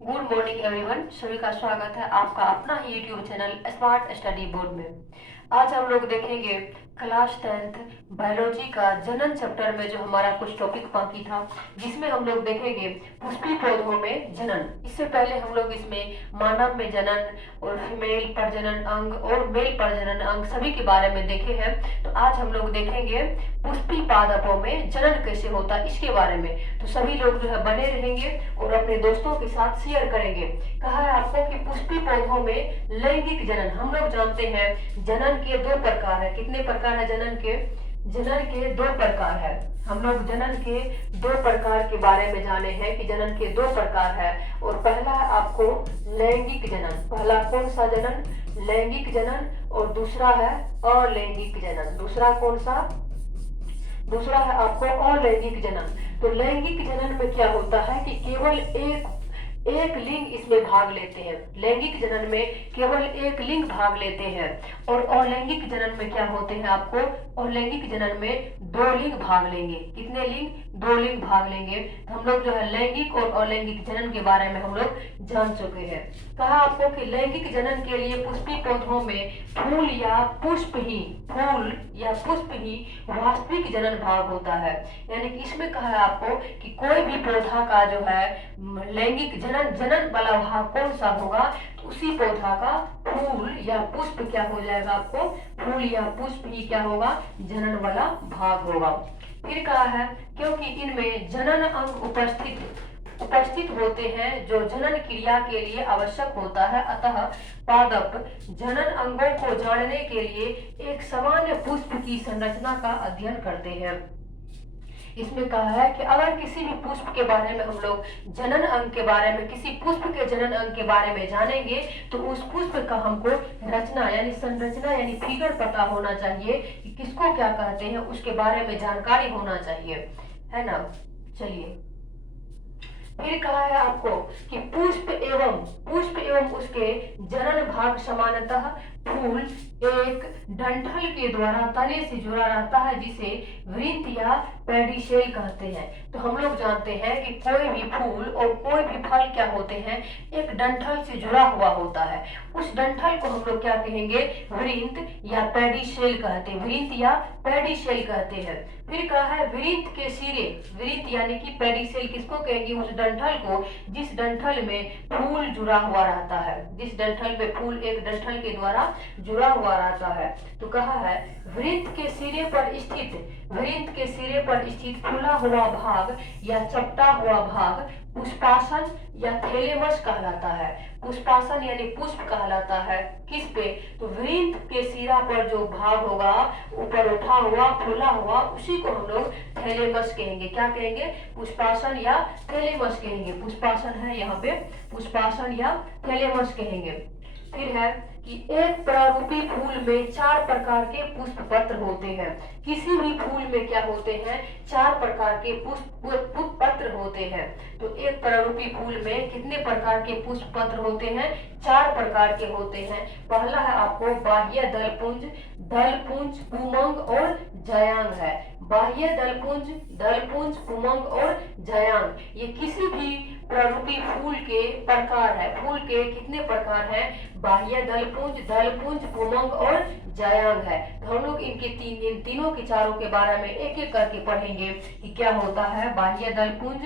Good morning everyone. सभी का स्वागत है आपका अपना ही YouTube channel smart study board में। आज हम लोग देखेंगे क्लास 10th बायोलॉजी का जनन चैप्टर में जो हमारा कुछ टॉपिक बाकी था, जिसमें हम लोग देखेंगे पुष्पी पौधों में जनन। इससे पहले हम लोग इसमें मानव में जनन और फीमेल प्रजनन अंग और मेल प्रजनन अंग सभी के बारे में देखे हैं। तो आज हम लोग देखेंगे पुष्पी पादपों में जनन कैसे होता है इसके बारे में। तो सभी लोग जो है बने रहेंगे और अपने दोस्तों के साथ शेयर करेंगे। कहा है आपको कि पुष्पी पौधों में लैंगिक जनन। हम लोग जानते हैं जनन के दो प्रकार है। कितने प्रकार है जनन के? जनन के दो प्रकार है। हम लोग जनन के दो प्रकार के बारे में जाने हैं कि जनन के दो प्रकार है। और पहला है आपको लैंगिक जनन। पहला कौन सा जनन? लैंगिक जनन। और दूसरा है अलैंगिक जनन। दूसरा कौन सा? दूसरा है आपको अलैंगिक जनन। तो लैंगिक जनन में क्या होता है कि केवल एक लिंग इसमें भाग लेते हैं। लैंगिक जनन में केवल एक लिंग भाग लेते हैं। और अलैंगिक जनन में क्या होते हैं आपको? अलैंगिक जनन में दो लिंग भाग लेंगे। कितने लिंग? दो लिंग भाग लेंगे। तो हम लोग जो है लैंगिक और अलैंगिक जनन के बारे में हम लोग जान चुके हैं। कहा आपको कि लैंगिक जनन के लिए पुष्पी पौधों में फूल या पुष्प ही वास्तविक जनन भाग होता है। यानी कि इसमें कहा है आपको कि कोई भी पौधा का जो है लैंगिक जनन वाला भाग कौन सा होगा, तो उसी पौधा का फूल या पुष्प क्या हो जाएगा आपको? फूल या पुष्प ही क्या होगा? जनन वाला भाग होगा। फिर कहा है क्योंकि इनमें जनन अंग उपस्थित होते हैं जो जनन क्रिया के लिए आवश्यक होता है, अतः पादप जनन अंगों को जानने के लिए एक सामान्य पुष्प की संरचना का अध्ययन करते हैं। इसमें कहा है कि अगर किसी भी पुष्प के बारे में हम लोग जनन अंग के बारे में, किसी पुष्प के जनन अंग के बारे में जानेंगे तो उस पुष्प का हमको रचना यानी संरचना यानी फिगर पता होना चाहिए कि किसको क्या कहते हैं, उसके बारे में जानकारी होना चाहिए, है ना। चलिए, फिर कहा है आपको कि पुष्प एवं उसके जनन भाग सामान्यतः फूल एक डंठल के द्वारा तने से जुड़ा रहता है, जिसे वृंत या पेडिसेल कहते हैं। तो हम लोग जानते हैं कि कोई भी फूल और कोई भी फल क्या होते हैं, एक डंठल से जुड़ा हुआ होता है। उस डंठल को हम लोग क्या कहेंगे? वृंत या पेडिसेल कहते हैं। वृंत या पेडिसेल कहते हैं। फिर कहा है वृंत के सिरे, वृंत यानी कि पेडिसेल किसको कहेंगे? उस डंठल को जिस डंठल में फूल जुड़ा हुआ रहता है, जिस डंठल पे फूल एक डंठल के द्वारा जुड़ा हुआ रहता है। तो कहा है वृंत के सिरे पर स्थित फूला हुआ भाग या चपटा हुआ भाग पुष्पासन या थैलेमस कहलाता है। पुष्पासन यानी पुष्प कहलाता है। किस पे? तो वृंत के सिरा पर जो भाग होगा ऊपर उठा हुआ फूला हुआ, उसी को हम लोग थैलेमस कहेंगे। क्या कहेंगे? पुष्पासन या थैलेमस कहेंगे। पुष्पासन है यहाँ पे, पुष्पासन या थैलेमस कहेंगे। फिर है कि एक प्रारूपी फूल में 4 प्रकार के पुष्प पत्र होते हैं। किसी भी फूल में क्या होते हैं? 4 प्रकार के पुष्प पत्र होते हैं। तो एक प्रारूपी फूल में कितने प्रकार के पुष्प पत्र होते हैं? 4 प्रकार के होते हैं। पहला है आपको बाह्य दलपुंज, पुमंग और जयांग है। बाह्य दलपुंज, पुमंग और जयांग ये किसी भी प्रारूपी फूल के प्रकार है। फूल के कितने प्रकार हैं? बाह्य दलपुंज, पुमंग और जयांग है। तो हम लोग इन तीनों के चारों के बारे में एक एक करके पढ़ेंगे कि क्या होता है बाह्य दलपुंज,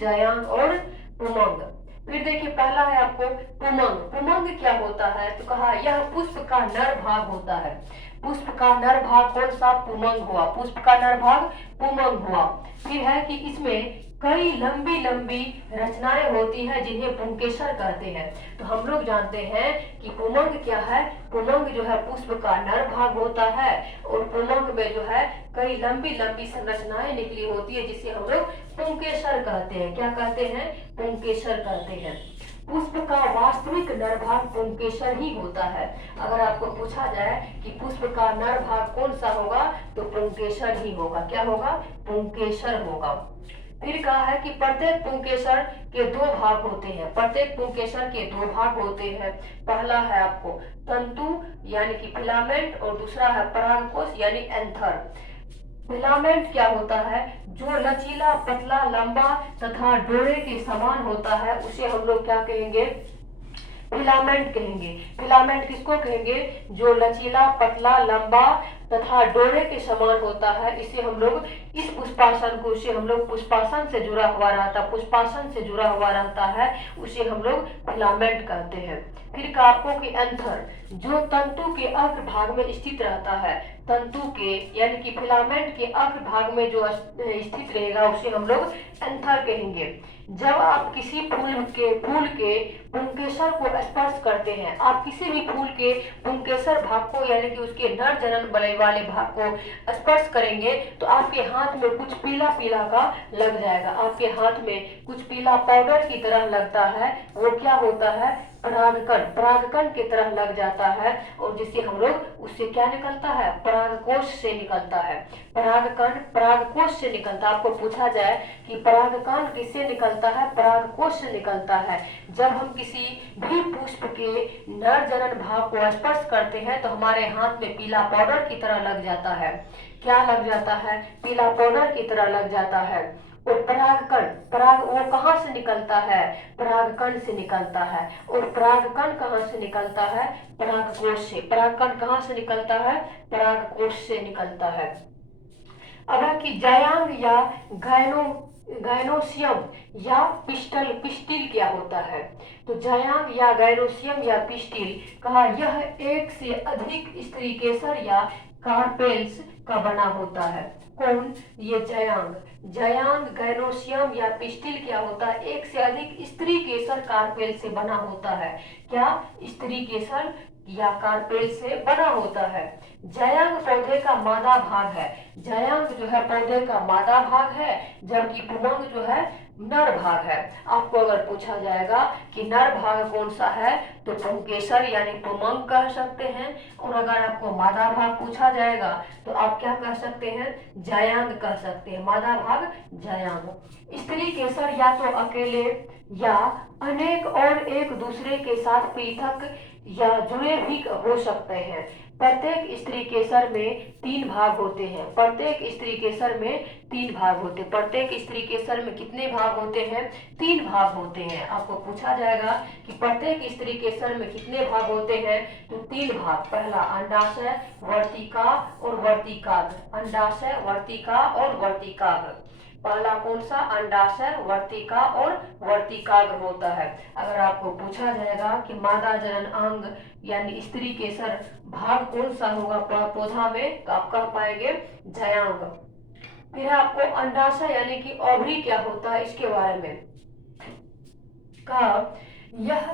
जयांग और पुमंग। फिर देखिए पहला है आपको पुमंग क्या होता है? तो कहा यह पुष्प का नर भाग होता है। पुष्प का नर भाग कौन सा? पुमंग हुआ। पुष्प का नर भाग पुमंग हुआ। फिर है कि इसमें कई लंबी रचनाएं होती हैं जिन्हें पुंकेसर कहते हैं। तो हम लोग जानते हैं कि पुमंग क्या है? पुमंग जो है पुष्प का नर भाग होता है और पुमंग में जो है कई लंबी संरचनाएं निकली होती है, जिसे हम लोग पुंकेसर कहते हैं। क्या कहते हैं? पुंकेसर कहते हैं। पुष्प का वास्तविक नर भाग पुंकेसर ही होता है। अगर आपको पूछा जाए कि पुष्प का नर भाग कौन सा होगा, तो पुंकेसर ही होगा। क्या होगा? पुंकेसर होगा। फिर कहा है कि प्रत्येक पुंकेसर के 2 भाग होते हैं। प्रत्येक पुंकेसर के 2 भाग होते हैं। पहला है आपको तंतु यानी कि फिलामेंट और दूसरा है परागकोश यानी एंथर। फिलामेंट क्या होता है? जो लचीला, पतला, लंबा तथा डोरे के समान होता है उसे हम लोग क्या कहेंगे? फिलामेंट कहेंगे। फिलामेंट किसको कहेंगे? जो लचीला, पतला, लंबा तथा डोरे के समान होता है, इसे हम लोग इस पुष्पासन को, उसे हम लोग पुष्पासन से जुड़ा हुआ रहता, पुष्पासन से जुड़ा हुआ रहता है, उसे हम लोग फिलामेंट कहते हैं। फिर कहा आपको कि एंथर, जो तंतु के अग्र भाग में स्थित रहता है, तंतु के यानी कि फिलामेंट के अग्र भाग में जो स्थित रहेगा उसे हम लोग एंथर कहेंगे। जब आप किसी फूल के पुंकेसर को स्पर्श करते हैं, आप किसी भी फूल के पुंकेसर भाग को यानी कि उसके नर जनन बलय वाले भाग को स्पर्श करेंगे तो आपके हाथ में कुछ पीला पीला का लग जाएगा, आपके हाथ में कुछ पीला पाउडर की तरह लगता है। वो क्या होता है? परागकण, परागकण की तरह लग जाता है और जिससे हम लोग, उससे क्या निकलता है? परागकोश से निकलता है। परागकण परागकोश से निकलता है। आपको पूछा जाए कि परागकण किससे निकलता है? परागकोश से निकलता है। जब हम किसी भी पुष्प के नर जनन भाग को स्पर्श करते हैं तो हमारे हाथ में पीला पाउडर की तरह लग जाता है। क्या लग जाता है? पीला पाउडर की तरह लग जाता है। और परागकण, पराग वो कहाँ से निकलता है? परागकण से निकलता है। और परागकण कहाँ से निकलता है? परागकोश से। परागकण कहाँ से निकलता है? परागकोश से निकलता है। अब है कि जायांग या गायनोसियम या पिस्टिल क्या होता है? तो जायांग या गायनोसियम या पिस्टिल कहा यह एक से अधिक स्त्री केसर या कार्पेल्स का बना होता है। कौन? ये जायांग। जायांग, गायनोसियम या पिस्टिल क्या होता है? एक से अधिक स्त्री केसर कार्पेल से बना होता है। क्या? स्त्री केसर या कार्पेल से बना होता है। जायांग पौधे का मादा भाग है। जायांग जो है पौधे का मादा भाग है, जबकि पुमंग जो है नर भाग है। आपको अगर पूछा जाएगा कि नर भाग कौन सा है तो पुंकेसर यानी पुमंग कह सकते हैं, और अगर आपको मादा भाग पूछा जाएगा तो आप क्या कह सकते हैं? जायांग कह सकते हैं। मादा भाग जायांग। स्त्री केसर या तो अकेले या अनेक और एक दूसरे के साथ पृथक या जुड़े भी हो सकते हैं। प्रत्येक स्त्री केसर में 3 भाग होते हैं। प्रत्येक स्त्री केसर में 3 भाग होते हैं। प्रत्येक स्त्री केसर में कितने भाग होते हैं? 3 भाग होते हैं। आपको पूछा जाएगा कि प्रत्येक स्त्री केसर में कितने भाग होते हैं तो 3 भाग। पहला अंडाशय, वर्तिका और वर्तिकाग्र। अंडाशय, वर्तिका और वर्तिकाग्र। पहला कौन सा? अंडाशय, वर्तिका और वर्तिकाग्र होता है। अगर आपको पूछा जाएगा कि मादा जनन अंग यानी स्त्री केसर भाग कौन सा होगा पौधा में तो आप कह पाएंगे जायांग। फिर आपको अंडाशय यानी कि ओवरी क्या होता है इसके बारे में कहा, यह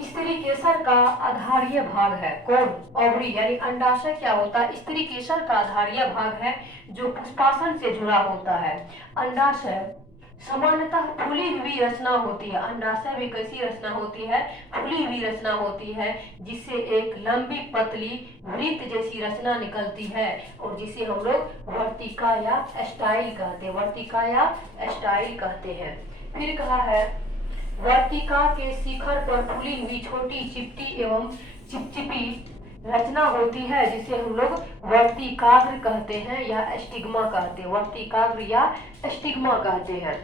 स्त्री केसर का आधारीय भाग है। कौन? ओवरी यानी अंडाशय क्या होता है? स्त्री केसर का आधारीय भाग है जो पुष्पासन से जुड़ा होता है। अंडाशय सामान्यतः फूली हुई रचना होती है। अंडाशय में कैसी रचना होती है? फूली हुई रचना होती है जिससे एक लंबी पतली वृत्त जैसी रचना निकलती है और जिसे हम लोग वर्तिका या स्टाइल कहते हैं। वर्तिका या स्टाइल कहते हैं। फिर कहा है वर्तिका के शिखर पर फूली हुई छोटी चिपटी एवं चिपचिपी रचना होती है जिसे हम लोग वर्तिकाग्र कहते हैं या स्टिग्मा कहते हैं। वर्तिकाग्र या स्टिग्मा कहते हैं।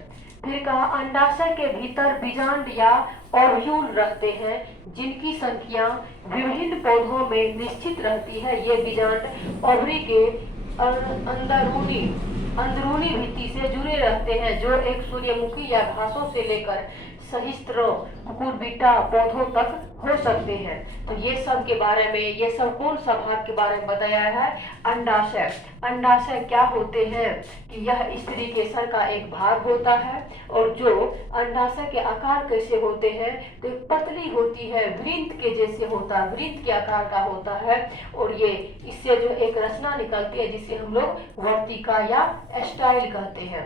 फिर कहा अंडाशय के भीतर बीजांड या ओव्यूल रहते हैं जिनकी संख्या विभिन्न पौधों में निश्चित रहती है। ये बीजांड ओवरी के अंदरूनी भित्ति से जुड़े रहते हैं जो एक सूर्यमुखी या घासों से लेकर सहिस्त्रों, कुकुरबिटा पौधों तक हो सकते हैं। तो ये सब के बारे में, ये सब कौन सा भाग के बारे में बताया है? अंडाशय। अंडाशय क्या होते हैं कि यह स्त्री केसर का एक भाग होता है और जो अंडाशय के आकार कैसे होते हैं तो पतली होती है, वृंत के जैसे होता है, वृंत के आकार का होता है और ये इससे जो एक रचना निकलती है जिसे हम लोग वर्तिका या स्टाइल कहते हैं।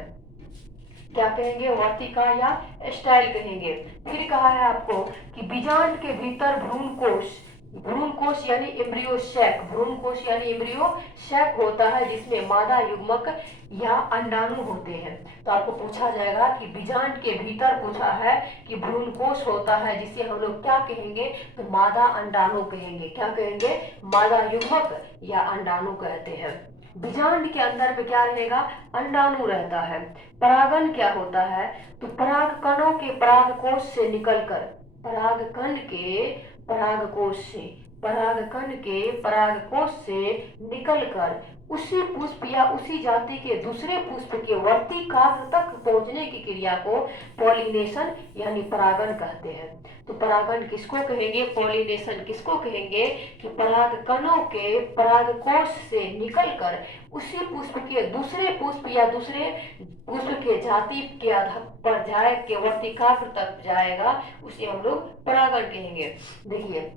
क्या कहेंगे? वर्तिका या स्टाइल कहेंगे। फिर कहा है आपको कि बीजांड के भीतर भ्रूणकोश, भ्रूणकोश यानी एम्ब्रियो सैक, भ्रूणकोश यानी एम्ब्रियो सैक होता है जिसमें मादा युग्मक या अंडाणु होते हैं। तो आपको पूछा जाएगा कि बीजांड के भीतर पूछा है कि भ्रूणकोश होता है जिसे हम लोग क्या कहेंगे तो मादा अंडाणु कहेंगे। क्या कहेंगे? मादा युग्मक या अंडाणु कहते हैं। बीजांड के अंदर में क्या रहेगा, अंडाणु रहता है। परागन क्या होता है, तो पराग कणों के परागकोश से निकलकर, परागकण के परागकोश से, परागकण के परागकोश से निकलकर उसी पुष्प या उसी जाति के दूसरे पुष्प के वर्ती काव्य तक पहुंचने की क्रिया को पॉलिनेशन यानी परागन कहते हैं। तो परागन किसको कहेंगे, पॉलिनेशन किसको कहेंगे, कि परागकणों के परागकोश से निकलकर उसी पुष्प के दूसरे पुष्प या दूसरे पुष्प के जाति के आधार पर जाए के वर्ती काव्य तक जाएगा, उसे हम लोग परागन कहेंगे। देखिए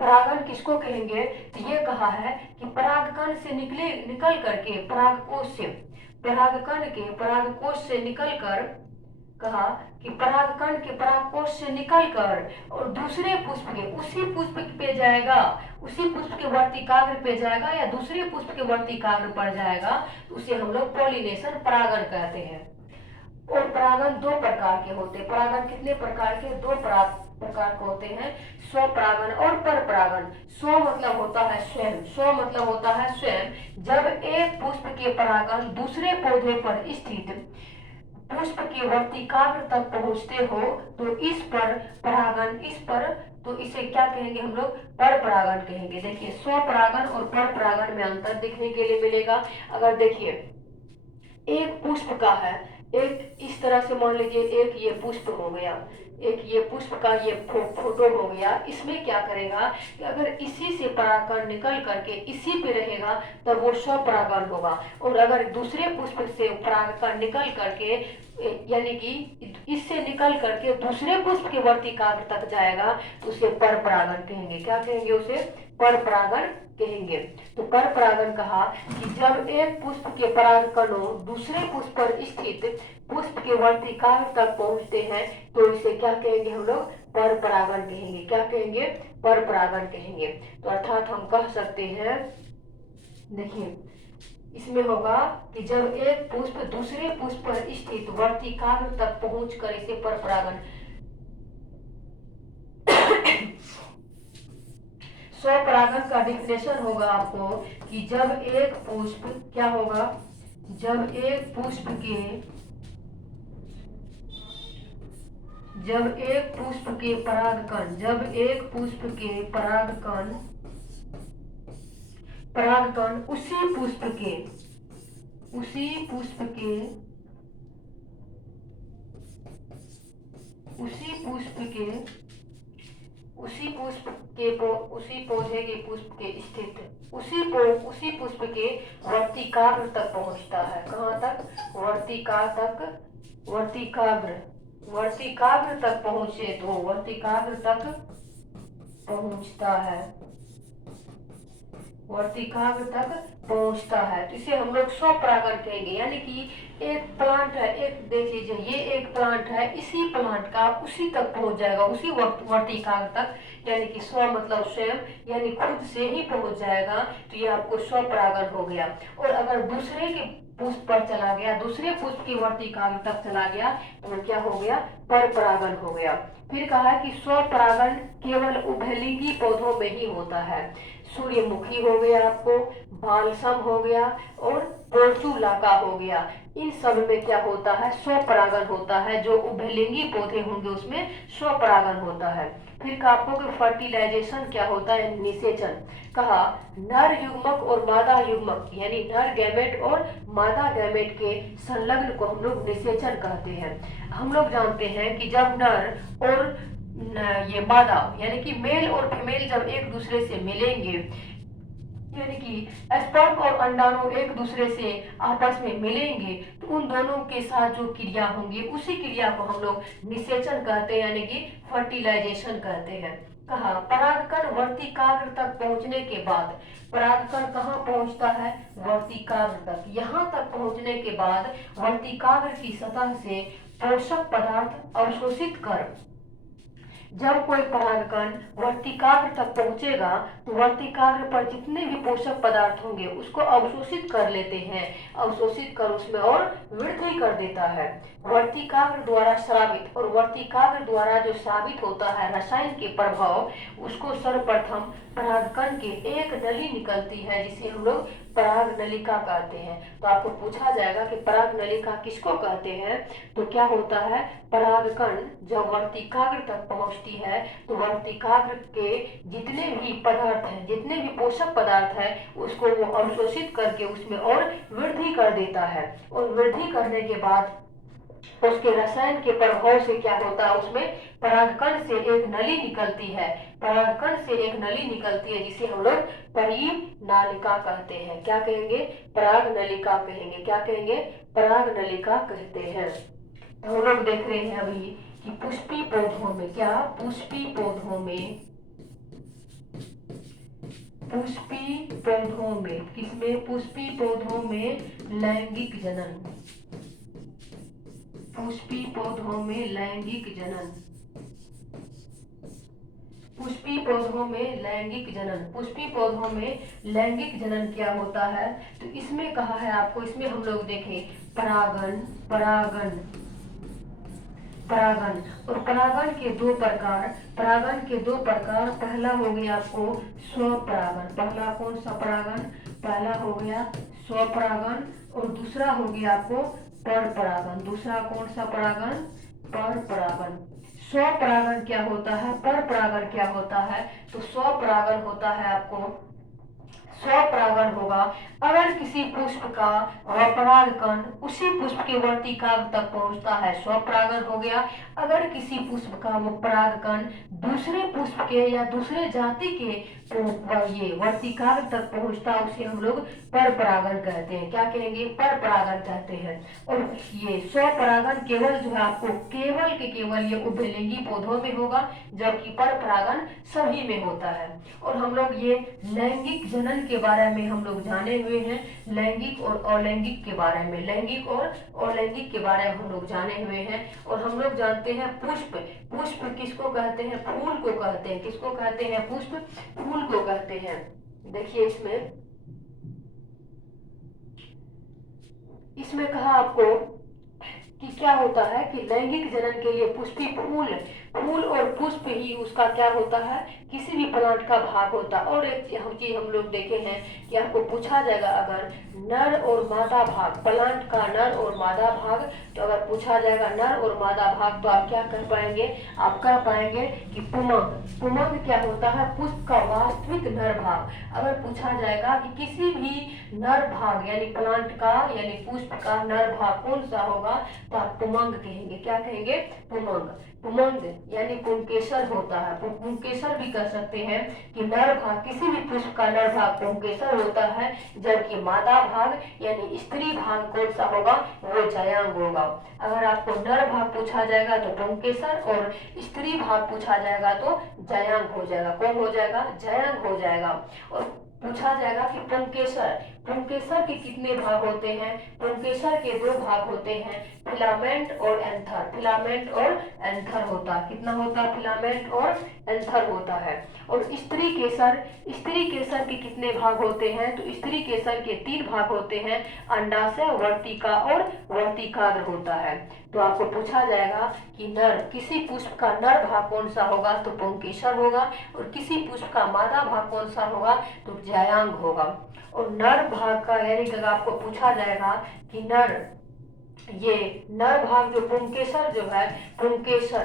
परागन किसको कहेंगे, तो ये कहा है कि परागकण से निकल करके परागकोश से, परागकण के परागकोश से निकलकर, कहा कि परागकण के परागकोश से निकलकर और दूसरे पुष्प के उसी पुष्प पे जाएगा, उसी पुष्प के वर्तिकाग्र पे जाएगा या दूसरे पुष्प के वर्तिकाग्र पर जाएगा, तो उसे हम लोग पॉलिनेशन परागन कहते हैं। और परागन दो प्रकार के होते हैं। परागन कितने प्रकार के, दो प्रकार के होते हैं, स्वपरागन और परपरागन। स्व मतलब होता है स्वयं, स्व मतलब होता है स्वयं। जब एक पुष्प के परागन दूसरे पौधे पर स्थित पुष्प के वर्तिकाग्र तक पहुंचते हो तो इस पर परागन, इस पर, तो इसे क्या कहेंगे हम लोग, परपरागन कहेंगे। देखिए स्वपरागन और परपरागन में अंतर देखने के लिए मिलेगा। अगर देखिए एक पुष्प का है, एक इस तरह से मान लीजिए एक ये पुष्प हो गया, एक ये पुष्प का ये फोटो हो गया, इसमें क्या करेगा कि अगर इसी से परागकण निकल करके इसी पे रहेगा तब वो स्वपरागन होगा, और अगर दूसरे पुष्प से परागकण निकल करके यानी कि इससे निकल करके दूसरे पुष्प के वर्तिकाग्र तक जाएगा तो उसे परपरागन कहेंगे। क्या कहेंगे, उसे परपरागन कहेंगे। तो परपरागन कहा कि जब एक पुष्प के परागकणों दूसरे पुष्प पर स्थित पुष्प के वर्तिकाग्र तक पहुंचते हैं तो इसे क्या कहेंगे हम लोग, परपरागन कहेंगे। क्या कहेंगे, परपरागन कहेंगे। तो अर्थात हम कह सकते हैं, देखिए इसमें होगा कि जब एक पुष्प दूसरे पुष्प पर स्थित वर्तिकाग्र तक पहुंचकर इसे परपरागन। स्वपरागन का डिफिनेशन होगा आपको कि जब एक पुष्प क्या होगा, जब एक पुष्प के परागकण, जब एक पुष्प के परागकण उसी पुष्प के उसी पौधे के पुष्प के स्थित उसी पुष्प के वर्तिकाग्र तक पहुंचता है। कहाँ तक, वर्तिकाग्र तक पहुंचे तो वर्तिकाग्र तक पहुंचता है, वर्तिकाग्र तक पहुंचता है, तो इसे हम लोग स्वपरागन कहेंगे। यानी कि एक प्लांट है, एक देख लीजिए ये एक प्लांट है, इसी प्लांट का उसी तक पहुंच जाएगा, उसी वर्तिकाग्र तक, यानी कि स्व मतलब स्वयं, यानी खुद से ही पहुंच जाएगा, तो ये आपको स्वपरागन हो गया। और अगर दूसरे के पुष्प पर चला गया, दूसरे पुष्प की वर्तिकाग्र तक चला गया तो क्या हो गया, परपरागन हो गया। फिर कहा कि स्वपरागन केवल उभयलिंगी पौधों में ही होता है। सूर्यमुखी हो गया, आपको बालसम हो गया और पोर्चुलाका हो गया, इन सब में क्या होता है, स्वपरागन होता है। जो उभयलिंगी पौधे होंगे उसमें स्वपरागन होता है। फिर कहा आपको कि फर्टिलाइजेशन क्या होता है, निषेचन। कहा नर युग्मक और मादा युग्मक यानी नर गैमेट और मादा गैमेट के संलग्न को हम लोग निषेचन कहते हैं। हम लोग जानते हैं कि जब नर और ये मादा यानी कि मेल और फीमेल जब एक दूसरे से मिलेंगे, यानी कि स्पर्म और अंडाणु एक दूसरे से आपस में मिलेंगे तो उन दोनों के साथ जो क्रिया होंगी उसी क्रिया को हम लोग निषेचन कहते हैं, यानी कि फर्टिलाइजेशन कहते हैं। कहा परागकण वर्तिकाग्र तक पहुंचने के बाद, परागकण कहाँ पहुंचता है, वर्तिकाग्र तक। यहाँ तक पहुंचने के बाद वर्तिकाग्र की सतह से पोषक पदार्थ अवशोषित कर, जब कोई परागकण वर्तिकाग्र तक पहुंचेगा तो वर्तिकाग्र पर जितने भी पोषक पदार्थ होंगे उसको अवशोषित कर लेते हैं, अवशोषित कर उसमें और वृद्धि कर देता है। वर्तिकाग्र द्वारा स्रावित और वर्तिकाग्र द्वारा जो स्रावित होता है रसायन के प्रभाव, उसको सर्वप्रथम परागकण के एक नली निकलती है जिसे हम लोग पराग नलिका कहते हैं। तो आपको पूछा जाएगा कि पराग नलिका किसको कहते हैं, तो क्या होता है, परागकण जब वर्तिकाग्र तक पहुंचती है तो वर्तिकाग्र के जितने भी पदार्थ हैं, जितने भी पोषक पदार्थ है, उसको वो अवशोषित करके उसमें और वृद्धि कर देता है। और वृद्धि करने के बाद उसके रसायन के प्रभाव से क्या होता है, उसमें परागकण से एक नली निकलती है, परागकण से एक नली निकलती है जिसे हम लोग परीग नालिका कहते हैं। क्या कहेंगे, पराग नलिका कहेंगे। क्या कहेंगे, पराग नलिका कहते हैं। तो हम लोग देख रहे हैं अभी कि पुष्पी पौधों में, क्या पुष्पी पौधों में, पुष्पी पौधों में, किसमें, पुष्पी पौधों में लैंगिक जनन, पुष्पी पौधों में लैंगिक जनन, पुष्पी पौधों में लैंगिक जनन, पुष्पी पौधों में लैंगिक जनन क्या होता है, तो इसमें कहा है आपको, इसमें हम लोग देखें परागण, परागण, परागण, और परागण के दो प्रकार, परागण के दो प्रकार, पहला हो गया आपको स्वपरागण, पहला कौन सा परागण, पहला हो गया स्वपरागण, और दूसरा हो गया आपको पर परागण, दूसरा कौन सा परागण, पर परागण। स्वपरागण क्या होता है, पर परागण क्या होता है, तो स्वपरागण होता है आपको, स्वपरागण होगा अगर किसी पुष्प का परागकण उसी पुष्प के वर्तिकाग्र तक पहुंचता है, स्वपरागण हो गया अगर किसी पुष्प का वो परागकण दूसरे पुष्प के या दूसरे जाति के ये वर्तिकाग्र तक पहुंचता, उसे हम लोग पर परागण कहते हैं। क्या कहेंगे, पर परागण कहते हैं। और ये स्वपरागण केवल जो है आपको केवल के केवल ये उभयलिंगी पौधों में होगा, जबकि पर परागण सभी में होता है। और हम लोग ये लैंगिक जनन के बारे में हम लोग जाने हुए हैं, लैंगिक और अलैंगिक के बारे में, लैंगिक और अलैंगिक के बारे में हम लोग जाने हुए हैं। और हम लोग जानते हैं पुष्प, पुष्प किसको कहते हैं, फूल को कहते हैं, किसको कहते हैं, पुष्प फूल को कहते हैं। देखिए इसमें कहा आपको कि क्या होता है कि लैंगिक जनन के लिए पुष्पी फूल, फूल और पुष्प ही उसका क्या होता है, किसी भी प्लांट का भाग होता है। और एक चीज हम लोग देखे हैं कि आपको पूछा जाएगा अगर नर और मादा भाग, प्लांट का नर और मादा भाग, तो अगर पूछा जाएगा नर और मादा भाग तो आप क्या कर पाएंगे, आप कह पाएंगे कि पुमंग, पुमंग क्या होता है, पुष्प का वास्तविक नर भाग। अगर पूछा जाएगा कि किसी भी नर भाग यानी प्लांट का यानी पुष्प का नर भाग कौन सा होगा, तो आप पुमंग कहेंगे। क्या कहेंगे, पुमंग, पुमंग यानी पुंकेसर होता है, पुंकेसर भी कह सकते हैं कि नर भाग, किसी भी पुष्प का नर भाग पुंकेसर होता है, जबकि मादा भाग यानी स्त्री भाग कौन सा होगा, वो जयांग होगा। अगर आपको नर भाग पूछा जाएगा तो पुंकेसर और स्त्री भाग पूछा जाएगा तो जयांग हो जाएगा। कौन हो जाएगा, जयांग हो जाएगा। और पूछा जाएगा कि पुंकेसर, पुंकेसर के कितने भाग होते हैं, पुंकेसर के दो भाग होते हैं, फिलामेंट और एंथर, फिलामेंट और एंथर होता है। कितना होता है, फिलामेंट और एंथर होता है। और स्त्री केसर, स्त्री केसर के कितने भाग होते हैं, तो स्त्री केसर के 3 भाग होते हैं, अंडाशय, वर्तिका और वर्तिकाग्र होता है। तो आपको पूछा जाएगा कि नर, किसी पुष्प का नर भाग कौन सा होगा, तो पुंकेसर होगा, और किसी पुष्प का मादा भाग कौन सा होगा, तो जयांग होगा। और नर भाग का यानी कि आपको पूछा जाएगा कि नर, ये नर भाग जो पुंकेसर जो है, पुंकेसर,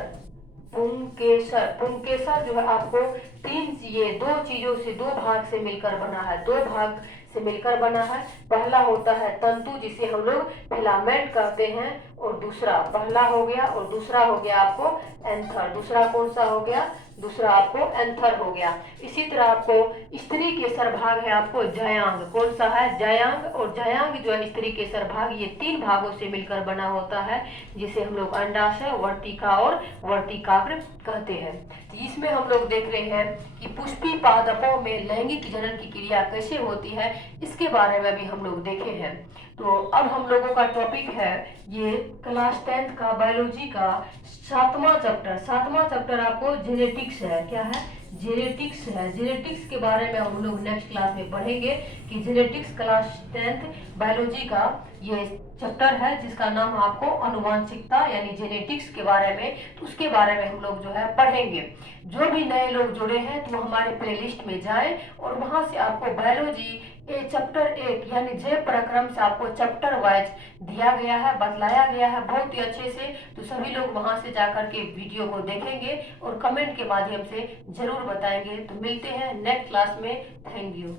पुंकेसर, पुंकेसर जो है आपको 3 ये 2 चीजों से, 2 भाग से मिलकर बना है, 2 भाग से मिलकर बना है। पहला होता है तंतु जिसे हम लोग फिलामेंट कहते हैं, और दूसरा पहला हो गया, और दूसरा हो गया आपको एंथर, दूसरा कौन सा हो गया, दूसरा आपको एंथर हो गया। इसी तरह आपको स्त्री केसर भाग है आपको जयांग, कौन सा है, जयांग। और जयांग जो है स्त्री केसर भाग, ये 3 भागों से मिलकर बना होता है, जिसे हम लोग अंडाशय, वर्तिका और वर्तिकाग्र कहते हैं। तो इसमें हम लोग देख रहे हैं कि पुष्पी पादपों में लैंगिक जनन की क्रिया कैसे होती है, इसके बारे में भी हम लोग देखे हैं। तो अब हम लोगों का टॉपिक है ये क्लास 10th का बायोलॉजी का सातवां चैप्टर आपको जेनेटिक्स है। क्या है? जेनेटिक्स है। जेनेटिक्स के बारे में हम लोग नेक्स्ट क्लास में पढ़ेंगे कि जेनेटिक्स क्लास 10th बायोलॉजी का ये चैप्टर है जिसका नाम आपको अनुवांशिकता यानी जेनेटिक्स के बारे में, तो उसके बारे में हम लोग जो है पढ़ेंगे। जो भी नए लोग जुड़े हैं तो हमारे प्लेलिस्ट में जाएं और वहां से आपको बायोलॉजी ये चैप्टर 1 यानी जे प्रक्रम से आपको चैप्टर वाइज दिया गया है, बतलाया गया है बहुत ही अच्छे से। तो सभी लोग वहां से जाकर के वीडियो को देखेंगे और कमेंट के माध्यम से जरूर बताएंगे। तो मिलते हैं नेक्स्ट क्लास में। Thank you.